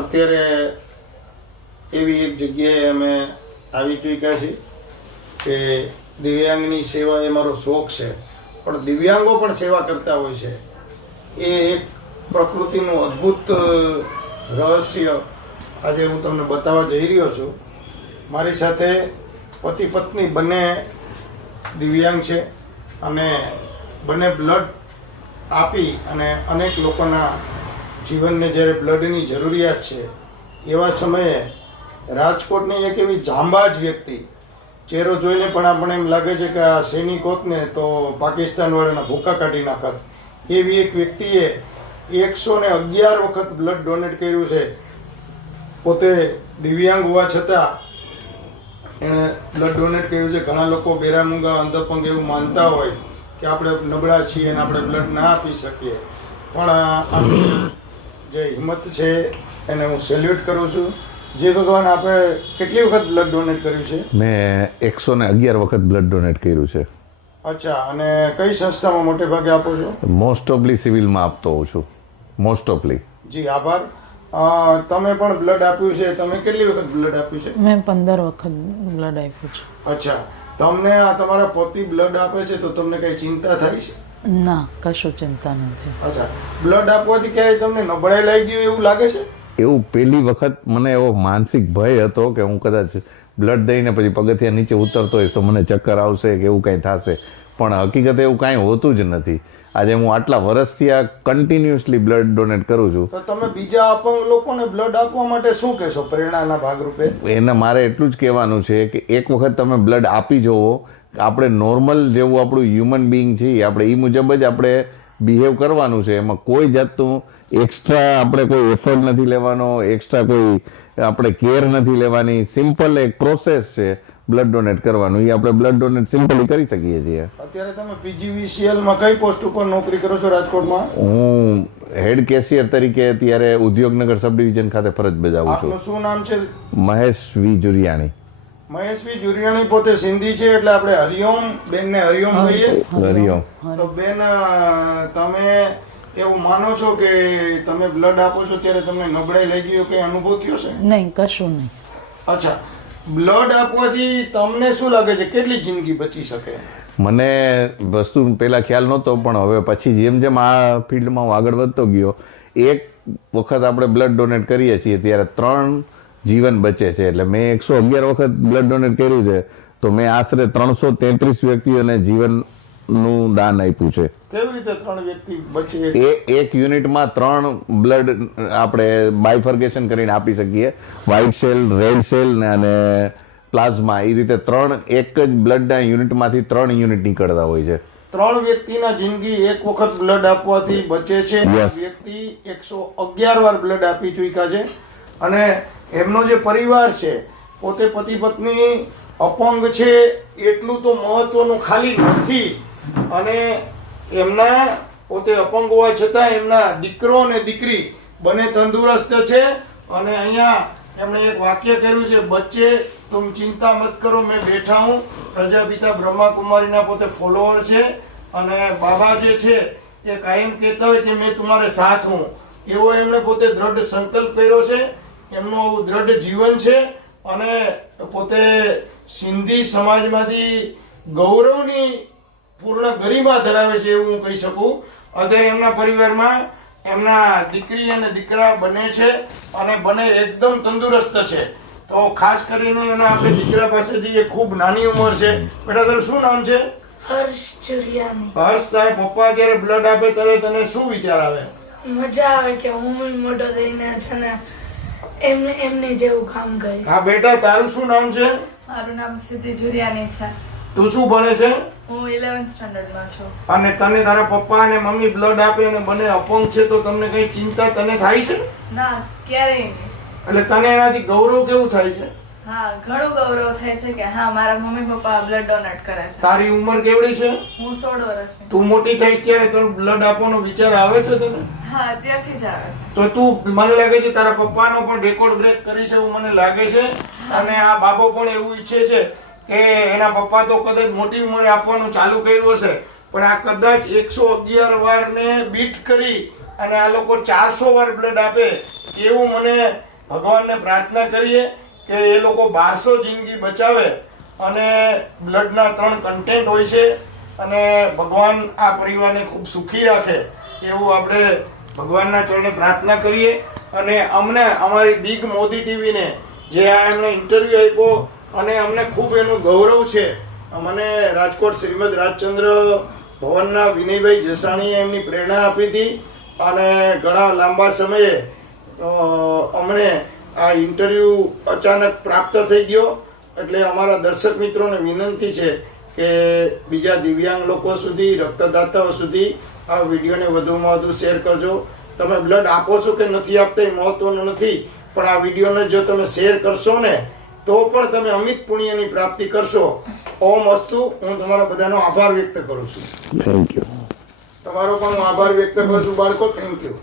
અત્યારે એવી એક જગ્યાએ અમે આવી ચૂક્યા છીએ કે દિવ્યાંગની સેવા એ મારો શોખ છે. પણ દિવ્યાંગો પણ સેવા કરતા હોય છે. એ એક પ્રકૃતિનું અદ્ભુત રહસ્ય આજે હું તમને બતાવવા જઈ રહ્યો છું. મારી સાથે પતિ પત્ની બંને દિવ્યાંગ છે અને બંને બ્લડ આપી અને અનેક લોકોના જીવનને જ્યારે બ્લડની જરૂરિયાત છે, એવા સમયે રાજકોટની એક એવી જાંબાજ વ્યક્તિ, ચહેરો જોઈને પણ આપણને એમ લાગે છે કે આ સૈનિકોતને તો પાકિસ્તાન વાળાના ભૂકા કાઢી નાખત. એવી એક વ્યક્તિએ એકસો ને અગિયાર વખત બ્લડ ડોનેટ કર્યું છે. પોતે દિવ્યાંગ હોવા છતાં એણે બ્લડ ડોનેટ કર્યું છે. ઘણા લોકો બેરામુંગા, અંધપંગ એવું માનતા હોય કે આપણે નબળા છીએ અને આપણે બ્લડ ના આપી શકીએ. પણ આ જે હિંમત છે એને હું સેલ્યુટ કરું છું. જે ભગવાન આપણે કેટલી વખત બ્લડ ડોનેટ કર્યું છે? મેં એકસો ને અગિયાર વખત બ્લડ ડોનેટ કર્યું છે. અચ્છા અને કઈ સંસ્થામાં મોટે ભાગે આપો છો? મોસ્ટ ઓફલી સિવિલમાં આપતો હોઉં છું. મોસ્ટ ઓફલી જી આભાર. તમે પણ બ્લડ આપ્યું છે. તમે કેટલી વખત બ્લડ આપ્યું છે? મેં પંદર વખત બ્લડ આપ્યું છે. અચ્છા તમને આ તમારા પતિ બ્લડ આપે છે તો તમને કઈ ચિંતા થાય છે? ના કશું ચિંતા નથી. અચ્છા. બ્લડ આપવાથી ક્યાંય તમને નબળાઈ લાગી ગયું એવું લાગે છે? એવું પહેલી વખત મને એવો માનસિક ભય હતો કે હું કદાચ બ્લડ દઈને પછી પગથિયા નીચે ઉતરતો હોઈશ તો મને ચક્કર આવશે કે એવું કંઈ થશે. પણ હકીકતે એવું કાંઈ હોતું જ નથી. આજે હું આટલા વર્ષથી આ કન્ટિન્યુઅસલી બ્લડ ડોનેટ કરું છું. તો તમે બીજા અપંગ લોકોને બ્લડ આપવા માટે શું કહેશો પ્રેરણાના ભાગરૂપે? એને મારે એટલું જ કહેવાનું છે કે એક વખત તમે બ્લડ આપી જોવો આપણે નોર્મલ જેવું આપણું હ્યુમન બિંગ છીએ આપણે એ મુજબ જ આપણે બિહેવ કરવાનું છે. એમાં કોઈ જાતનું એક્સ્ટ્રા આપણે કોઈ એફર્ટ નથી લેવાનો એક્સ્ટ્રા કોઈ આપણે કેર નથી લેવાની. સિમ્પલ એક પ્રોસેસ છે બ્લડ ડોનેટ કરવાનું. એ આપણે બ્લડ ડોનેટ સિમ્પલી કરી શકીએ છીએ. અત્યારે તમે પીજીવીસીએલમાં કઈ પોસ્ટ ઉપર નોકરી કરો છો રાજકોટમાં? હું હેડ કેશિયર તરીકે અત્યારે ઉદ્યોગનગર સબ ડિવિઝન ખાતે ફરજ બજાવું છું. શું નામ છે? મહેશ વી જુરિયાણી. મહેશભાઈ જુરિયાણી પોતે સિંધી છે એટલે આપણે હરિઓમ બેનને હરિઓમ કહીએ. હરિઓમ. તો બેન તમે એવું માનો છો કે તમે બ્લડ આપો છો ત્યારે તમને નબળાઈ લાગી હોય કે અનુભવ થયો છે? નહીં કશું નહીં. અચ્છા. બ્લડ આપવાથી તમને શું લાગે છે? કેટલી જિંદગી બચી શકે? મને વસ્તુ પહેલાં ખ્યાલ નહોતો પણ હવે પછી જેમ જેમ આ ફિલ્ડમાં હું આગળ વધતો ગયો એક વખત આપણે બ્લડ ડોનેટ કરીએ છીએ ત્યારે ત્રણ જીવન બચે છે. એટલે મેં એકસો અગિયાર વખત બ્લડ ડોનેટ કર્યું છે. તો મેં આશરે ત્રણસો તેત્રીસ વ્યક્તિઓને જીવનનું દાન આપ્યું છે. કેવી રીતે ત્રણ વ્યક્તિ બચે? એ એક યુનિટમાં ત્રણ બ્લડ આપણે બાયફર્ગેશન કરીને આપી શકીએ. વ્હાઇટ સેલ રેડ સેલ ને અને પ્લાઝમા એ રીતે ત્રણ એક જ બ્લડના યુનિટમાંથી ત્રણ યુનિટ નીકળતા હોય છે. ત્રણ વ્યક્તિના જિંદગી એક વખત બ્લડ આપવાથી બચે છે. વ્યક્તિ એકસો અગિયાર વાર બ્લડ આપી ચૂક્યા છે. અને એમનો જે પરિવાર છે, પોતે પતિ પત્ની અપંગ છે, એટલું તો મહત્વનું ખાલી નથી. અને એમના પોતે અપંગ હોવા છતાં એમના દીકરો અને દીકરી બંને તંદુરસ્ત છે. અને અહીંયા એમણે એક વાક્ય કર્યું છે, બચ્ચે તું ચિંતા મત કરો, મેં બેઠા હું. પ્રજાપિતા બ્રહ્માકુમારીના પોતે ફોલોઅર છે. અને બાબા જે છે, એ કાયમ કહેતા હોય કે, મેં તમારે સાથ હું. એવો એમણે પોતે દ્રઢ સંકલ્પ કર્યો છે. એમનું આવું દ્રઢ જીવન છે અને પોતે સિંધી સમાજમાંથી ગૌરવની પૂર્ણ ગરિમા ધરાવે છે એવું હું કહી શકું. અત્યારે એમના પરિવારમાં એમના દીકરી અને દીકરા બને છે અને બને એકદમ તંદુરસ્ત છે. તો ખાસ કરીને એના આપણે દીકરા પાસે જઈએ ખૂબ નાની ઉંમર છે. બેટા તારું શું નામ છે? હર્ષ ચુરિયાની. હર્ષ તારા પપ્પા જ્યારે બ્લડ આપે ત્યારે તને શું વિચાર આવે? મજા આવે કે હું મોટો થઈને છે ને એમને એમને જેવું કામ કરીશ. હા બેટા તારું શું નામ છે? મારું નામ સિદ્ધિ જુરિયાની છે. તું શું ભણે છે? હું ઇલેવન્થ સ્ટાન્ડર્ડમાં છું. અને તને તારા પપ્પા અને મમ્મી બ્લડ આપે અને બને અપંગ છે તો તમને કઈ ચિંતા તને થાય છે? ના ક્યારેય નહીં. એટલે તને એનાથી ગૌરવ કેવું થાય છે? હા ઘણું ગૌરવ થાય છે કે હા મારા મમ્મી પપ્પા બ્લડ ડોનેટ કરે છે. તારી ઉંમર કેવડી છે? હું સોળ વર્ષની તું મોટી થઈશ ત્યારે તને બ્લડ આપવાનો વિચાર આવે છે તને? હા અત્યારથી જ આવે છે. તો તું મને લાગે છે તારા પપ્પાનો પણ રેકોર્ડ બ્રેક કરી છે એવું મને લાગે છે? અને આ બાબો પણ એવું ઈચ્છે છે કે એના પપ્પા તો કદાચ મોટી ઉંમરે આપવાનું ચાલુ કર્યું હશે પણ આ કદાચ એકસો અગિયાર વાર ને બીટ કરી અને આ લોકો ચારસો વાર બ્લડ આપે એવું મને ભગવાનને પ્રાર્થના કરીએ. કે એ લોકો બારસો જિંદગી બચાવે અને બ્લડના ત્રણ કન્ટેન્ટ હોય છે અને ભગવાન આ પરિવારને ખૂબ સુખી રાખે એવું આપણે ભગવાનના ચરણે પ્રાર્થના કરીએ અને અમને અમારી બિગ મોદી ટીવીને જે આ એમણે ઇન્ટરવ્યૂ આપ્યો અને અમને ખૂબ એનું ગૌરવ છે. મને રાજકોટ શ્રીમદ રાજચંદ્ર ભવનના વિનયભાઈ જસાણીએ એમની પ્રેરણા આપી હતી અને ઘણા લાંબા સમયે અમને આ ઇન્ટરવ્યૂ અચાનક પ્રાપ્ત થઈ ગયો. એટલે અમારા દર્શક મિત્રોને વિનંતી છે કે બીજા દિવ્યાંગ લોકો સુધી રક્તદાતાઓ સુધી આ વિડીયોને વધુમાં વધુ શેર કરજો. તમે બ્લડ આપો છો કે નથી આપતા એ મહત્વનું નથી. પણ આ વિડીયોને જો તમે શેર કરશો ને તો પણ તમે અમિત પુણ્યની પ્રાપ્તિ કરશો. ઓમ અસ્તુ. હું તમારા બધાનો આભાર વ્યક્ત કરું છું. થેન્ક યુ તમારો પણ હું આભાર વ્યક્ત કરું છું બાળકો. Thank you